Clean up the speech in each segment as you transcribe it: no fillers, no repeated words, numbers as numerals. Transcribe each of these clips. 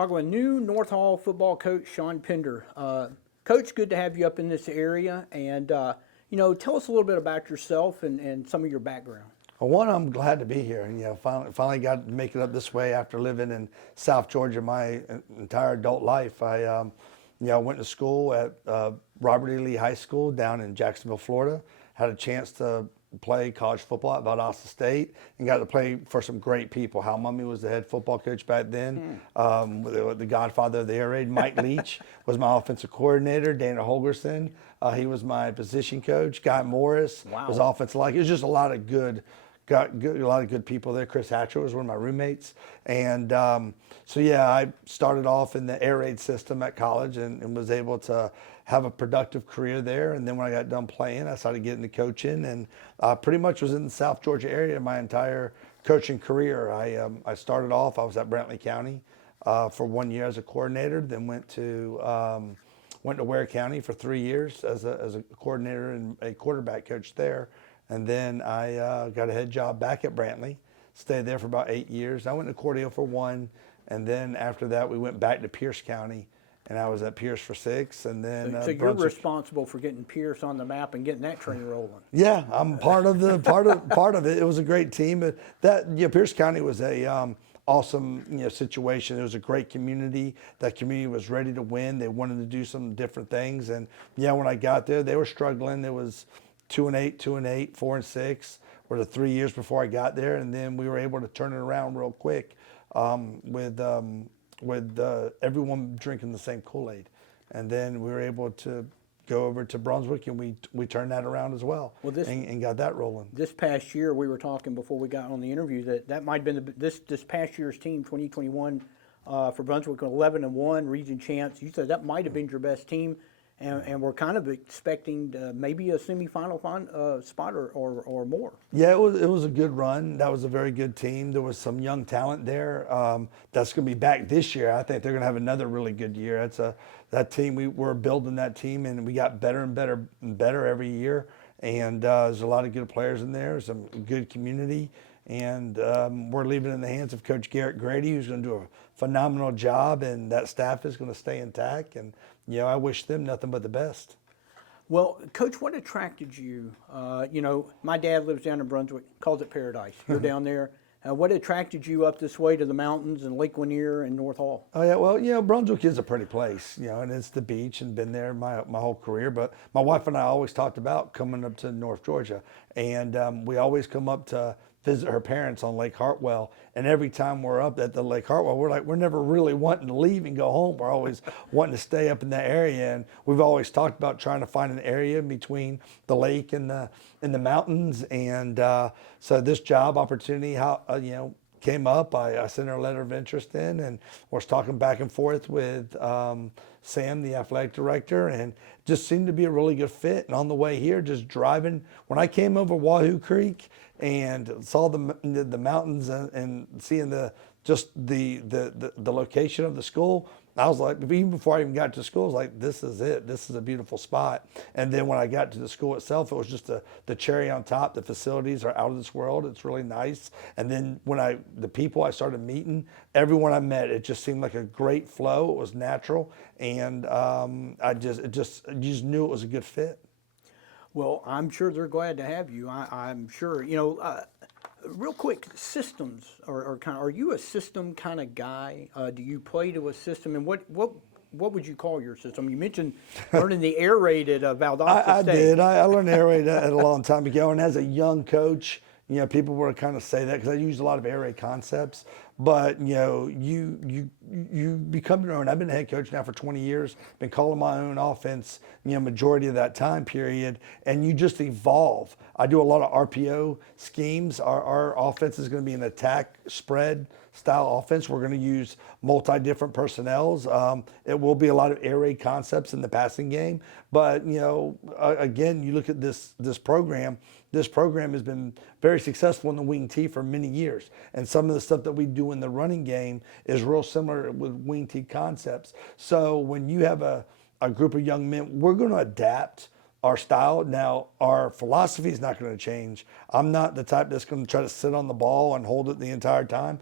talking with new North Hall football coach Sean Pender. Coach, good to have you up in this area, and tell us a little bit about yourself and some of your background. Well, one, I'm glad to be here, and finally got to make it up this way after living in South Georgia my entire adult life. I went to school at Robert E. Lee High School down in Jacksonville, Florida. Had a chance to play college football at Valdosta State and got to play for some great people. Hal Mumme was the head football coach back then. The godfather of the air raid, Mike Leach, was my offensive coordinator. Dana Holgerson, he was my position coach. Guy Morris was offensive line. It was just a lot of good people there. Chris Hatcher was one of my roommates. And I started off in the air raid system at college and was able to have a productive career there. And then when I got done playing, I started getting into coaching, and pretty much was in the South Georgia area my entire coaching career. I started off, I was at Brantley County for 1 year as a coordinator, then went to Ware County for 3 years as a coordinator and a quarterback coach there. And then I got a head job back at Brantley, stayed there for about 8 years. I went to Cordele for 1, and then after that we went back to Pierce County, and I was at Pierce for 6, and then so you're responsible for getting Pierce on the map and getting that train rolling. Yeah, I'm part of it. It was a great team. But Pierce County was a awesome situation. It was a great community. That community was ready to win. They wanted to do some different things, and when I got there, they were struggling. It was 2-8, 2-8, 4-6 were the 3 years before I got there, and then we were able to turn it around real quick with everyone drinking the same Kool-Aid, and then we were able to go over to Brunswick, and we turned that around as well, and got that rolling. This past year, we were talking before we got on the interview that might have been this past year's team, 2021, for Brunswick, 11-1 region champs. You said that might have been your best team. And we're kind of expecting maybe a semifinal spot or more. Yeah, it was a good run. That was a very good team. There was some young talent there that's going to be back this year. I think they're going to have another really good year. That team, we're building that team, and we got better and better and better every year. And there's a lot of good players in there, some good community. And we're leaving it in the hands of Coach Garrett Grady, who's going to do a phenomenal job, and that staff is going to stay intact. And I wish them nothing but the best. Well, Coach, what attracted you? My dad lives down in Brunswick, calls it paradise. You're down there. What attracted you up this way to the mountains and Lake Lanier and North Hall? Oh yeah, well, Brunswick is a pretty place, and it's the beach, and been there my whole career. But my wife and I always talked about coming up to North Georgia, and we always come up to visit her parents on Lake Hartwell. And every time we're up at the Lake Hartwell, we're never really wanting to leave and go home. We're always wanting to stay up in that area. And we've always talked about trying to find an area in between the lake and the mountains. And so this job opportunity, came up. I sent her a letter of interest in, and was talking back and forth with Sam, the athletic director, and just seemed to be a really good fit. And on the way here, just driving, when I came over Wahoo Creek and saw the mountains and seeing the location of the school, I was like, even before I even got to school, I was like, this is it. This is a beautiful spot. And then when I got to the school itself, it was just the cherry on top. The facilities are out of this world. It's really nice. And then the people I started meeting, everyone I met, it just seemed like a great flow. It was natural. And you just knew it was a good fit. Well, I'm sure they're glad to have you. I'm sure. Real quick, systems are you a system kind of guy? Do you play to a system? And what would you call your system? You mentioned learning the air raid at Valdosta State. I did. I learned air raid a long time ago, and as a young coach, people were kind of say that because I used a lot of air raid concepts. But you become your own. I've been a head coach now for 20 years. Been calling my own offense, majority of that time period, and you just evolve. I do a lot of RPO schemes. Our offense is going to be an attack spread style offense. We're going to use different personnels. It will be a lot of air raid concepts in the passing game. But again, you look at this program. This program has been very successful in the wing tee for many years, and some of the stuff that we do in the running game is real similar with wing tee concepts. So when you have a group of young men, we're going to adapt our style. Now, our philosophy is not going to change. I'm not the type that's going to try to sit on the ball and hold it the entire time.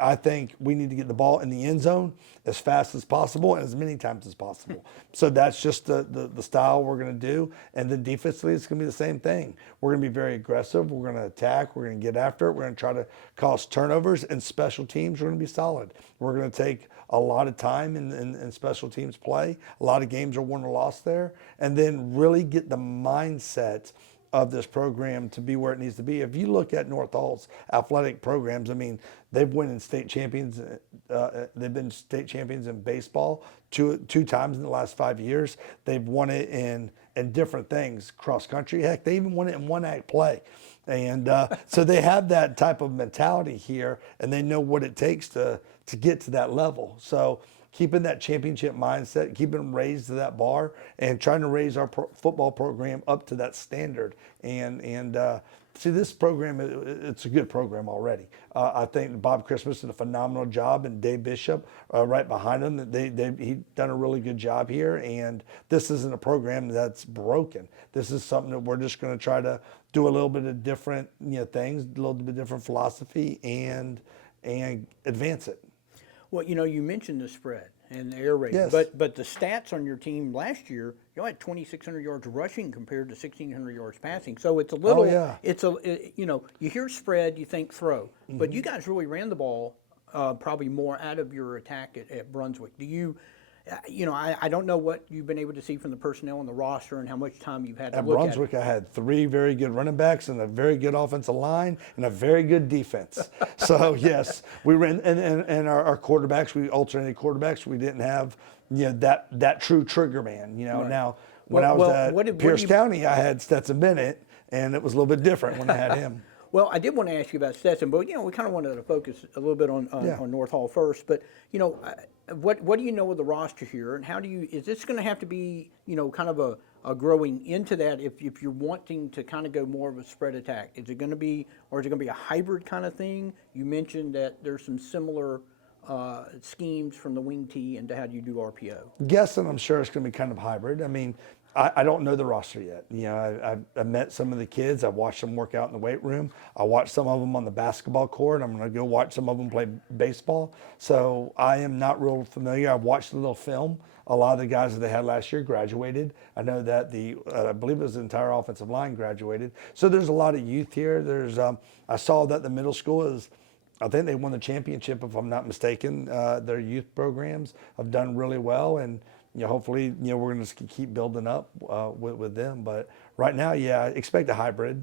I think we need to get the ball in the end zone as fast as possible and as many times as possible. So that's just the style we're going to do. And then defensively, it's going to be the same thing. We're going to be very aggressive. We're going to attack. We're going to get after it. We're going to try to cause turnovers. And special teams, we're going to be solid. We're going to take a lot of time in special teams play. A lot of games are won or lost there. And then really get the mindset of this program to be where it needs to be. If you look at North Hall's athletic programs, I mean, they've been state champions. They've been state champions in baseball two times in the last 5 years. They've won it in different things, cross country. Heck, they even won it in one act play. And so they have that type of mentality here, and they know what it takes to get to that level. So keeping that championship mindset, keeping them raised to that bar, and trying to raise our football program up to that standard. And see, this program, it's a good program already. I think Bob Christmas did a phenomenal job, and Dave Bishop right behind him. He done a really good job here, and this isn't a program that's broken. This is something that we're just going to try to do a little bit of different things, a little bit different philosophy, and advance it. Well, you mentioned the spread and the air raid, Yes. but the stats on your team last year, you had 2,600 yards rushing compared to 1,600 yards passing. So it's a little, you hear spread, you think throw, but you guys really ran the ball probably more out of your attack at Brunswick. Do you? I don't know what you've been able to see from the personnel on the roster and how much time you've had to At look Brunswick, at it. I had 3 very good running backs and a very good offensive line and a very good defense. So yes, we ran and our quarterbacks. We alternated quarterbacks. We didn't have that true trigger man. Right. Now when I was at Pierce you- County, I had Stetson Bennett, and it was a little bit different when I had him. Well, I did want to ask you about Stetson, but we kind of wanted to focus a little bit on North Hall first. But what do you know of the roster here, and how do you? Is this going to have to be kind of a growing into that if you're wanting to kind of go more of a spread attack? Is it going to be, or is it going to be a hybrid kind of thing? You mentioned that there's some similar schemes from the wing tee into how do you do RPO. Guessing, I'm sure it's going to be kind of hybrid. I mean, I don't know the roster yet. I met some of the kids. I watched them work out in the weight room. I watched some of them on the basketball court. I'm going to go watch some of them play baseball. So I am not real familiar. I've watched a little film. A lot of the guys that they had last year graduated. I know that I believe it was the entire offensive line graduated. So there's a lot of youth here. I saw that the middle school I think they won the championship, if I'm not mistaken. Their youth programs have done really well, and hopefully, we're going to keep building up with them. But right now, expect a hybrid.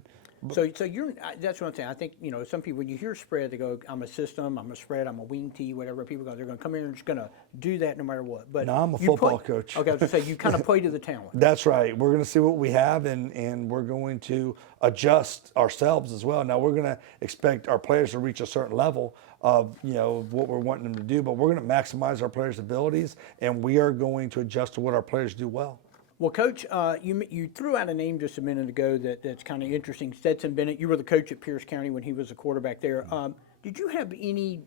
So that's what I'm saying. I think, some people, when you hear spread, they go, I'm a system, I'm a spread, I'm a wing tee, whatever. People go, they're going to come in and just going to do that no matter what. But no, I'm a football coach. Okay, I was going to say, you kind of play to the talent. That's right. We're going to see what we have, and we're going to adjust ourselves as well. Now, we're going to expect our players to reach a certain level of what we're wanting them to do, but we're going to maximize our players' abilities, and we are going to adjust to what our players do well. Well, Coach, you threw out a name just a minute ago that's kind of interesting. Stetson Bennett. You were the coach at Pierce County when he was a quarterback there. Did you have any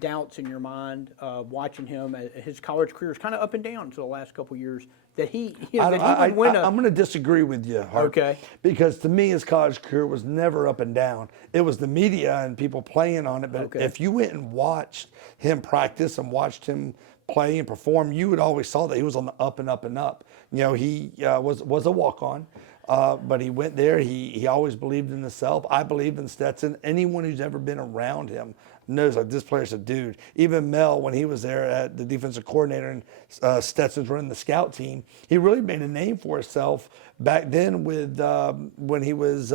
doubts in your mind watching him? His college career is kind of up and down until the last couple of years. That he would win I'm going to disagree with you, Hart. Okay. Because to me, his college career was never up and down. It was the media and people playing on it. But Okay. if you went and watched him practice and watched him play and perform, you would always saw that he was on the up and up and up. He was a walk-on, but he went there. He always believed in himself. I believed in Stetson. Anyone who's ever been around him knows this player's a dude. Even Mel, when he was there at the defensive coordinator and Stetson's running the scout team, he really made a name for himself back then with when he was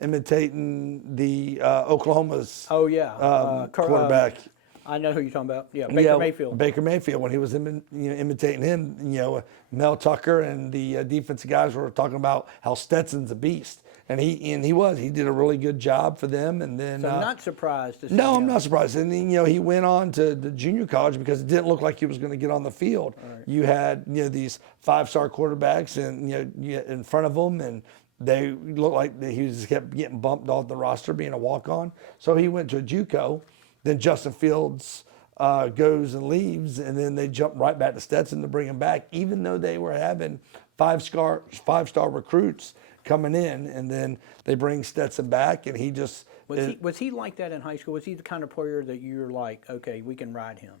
imitating the Oklahoma's quarterback. I know who you're talking about. Yeah, Baker Mayfield. Baker Mayfield, when he was imitating him, Mel Tucker and the defensive guys were talking about how Stetson's a beast. And he did a really good job for them. And then So I'm not surprised to see no, I'm him. not surprised. And then, he went on to the junior college because it didn't look like he was going to get on the field. Right. You had these 5-star quarterbacks and in front of him, and they looked like he just kept getting bumped off the roster, being a walk-on. So he went to a JUCO. Then Justin Fields goes and leaves, and then they jump right back to Stetson to bring him back, even though they were having five-star recruits coming in, and then they bring Stetson back, and he just Was he like that in high school? Was he the kind of player that you're like, okay, we can ride him?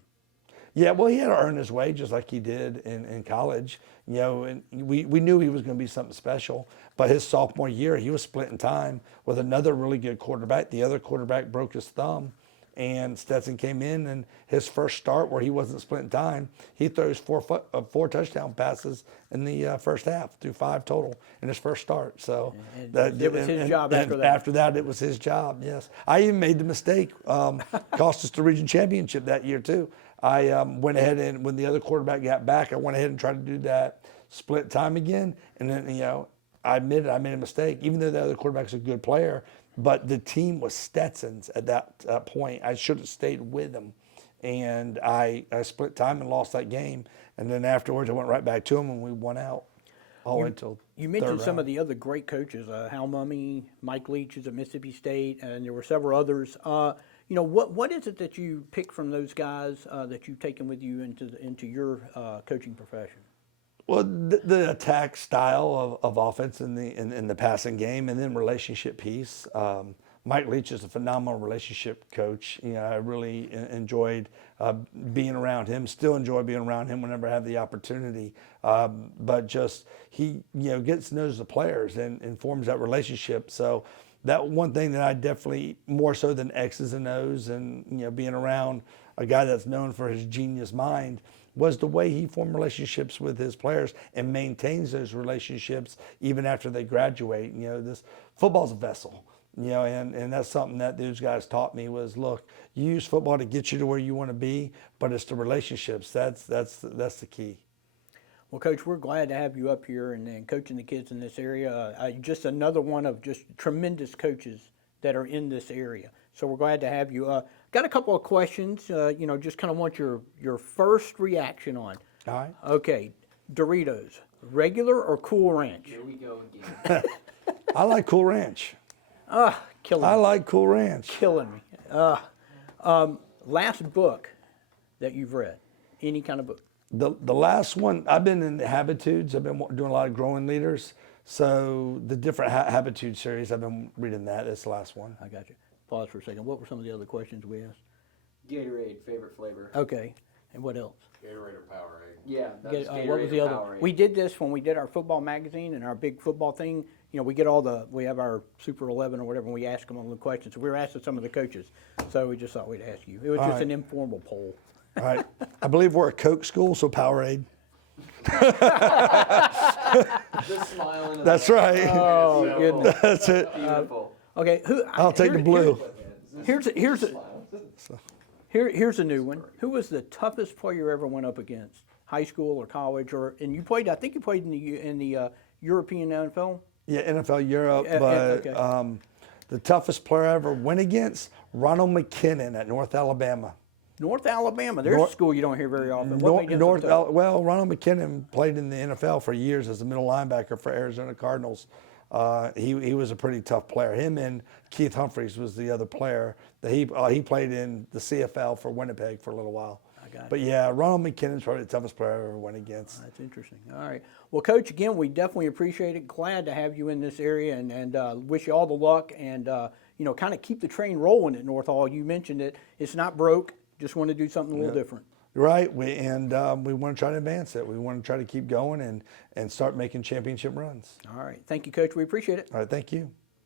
Yeah, well, he had to earn his way just like he did in college. You know, and we knew he was going to be something special. But his sophomore year, he was splitting time with another really good quarterback. The other quarterback broke his thumb, and Stetson came in, and his first start where he wasn't splitting time, he throws four touchdown passes in the first half, threw 5 total in his first start. So it was his job after that. After that, it was his job. Yes, I even made the mistake, cost us the region championship that year too. I went ahead and when the other quarterback got back, I went ahead and tried to do that split time again, and then I admitted I made a mistake, even though the other quarterback's a good player. But the team was Stetson's at that point. I should have stayed with him. And I split time and lost that game. And then afterwards, I went right back to him, and we won out all the way until You mentioned third some of round. the other great coaches, Hal Mumme, Mike Leach is at Mississippi State, and there were several others. What is it that you pick from those guys that you've taken with you into your coaching profession? Well, the attack style of offense in the passing game, and then relationship piece. Mike Leach is a phenomenal relationship coach. I really enjoyed being around him. Still enjoy being around him whenever I have the opportunity. But just he gets to know the players and forms that relationship. So that one thing that I definitely, more so than X's and O's, and being around a guy that's known for his genius mind, was the way he formed relationships with his players and maintains those relationships even after they graduate. This football's a vessel, and that's something that those guys taught me was, look, you use football to get you to where you want to be, but it's the relationships. That's the key. Well, Coach, we're glad to have you up here and coaching the kids in this area. Just another one of just tremendous coaches that are in this area. So we're glad to have you. Got a couple of questions, just kind of want your first reaction on. All right. Okay, Doritos, regular or Cool Ranch? Here we go again. I like Cool Ranch. Killing I me. like Cool Ranch. Killing me. Last book that you've read, any kind of book? The last one, I've been in the Habitudes. I've been doing a lot of growing leaders. So the different Habitude series, I've been reading that. That's the last one. I got you. Pause for a second. What were some of the other questions we asked? Gatorade, favorite flavor. Okay, and what else? Gatorade or Powerade? Yeah, that's Gatorade what was the or other? Powerade. We did this when we did our football magazine and our big football thing. We have our Super 11 or whatever, and we ask them all the questions. So we were asking some of the coaches, so we just thought we'd ask you. It was just an informal poll. All right. I believe we're a Coke school, so Powerade. The smile in the That's back. right. Oh, Beautiful. goodness. That's it. Beautiful. Okay, I'll take the blue. Here's a new one. Who was the toughest player you ever went up against? High school or college, and you played? I think you played in the European NFL. Yeah, NFL Europe, Yeah, but okay. the toughest player I ever went against, Ronald McKinnon at North Alabama. North Alabama. There's a school you don't hear very often. What made him so tough? Well, Ronald McKinnon played in the NFL for years as a middle linebacker for Arizona Cardinals. He was a pretty tough player. Him and Keith Humphreys was the other player that he played in the CFL for Winnipeg for a little while. But yeah, Ronald McKinnon's probably the toughest player I ever went against. That's interesting. All right. Well, Coach, again, we definitely appreciate it. Glad to have you in this area, and wish you all the luck. And kind of keep the train rolling at North Hall. You mentioned it. It's not broke. Just want to do something a little different. Right. We want to try to advance it. We want to try to keep going and start making championship runs. All right. Thank you, Coach. We appreciate it. All right. Thank you.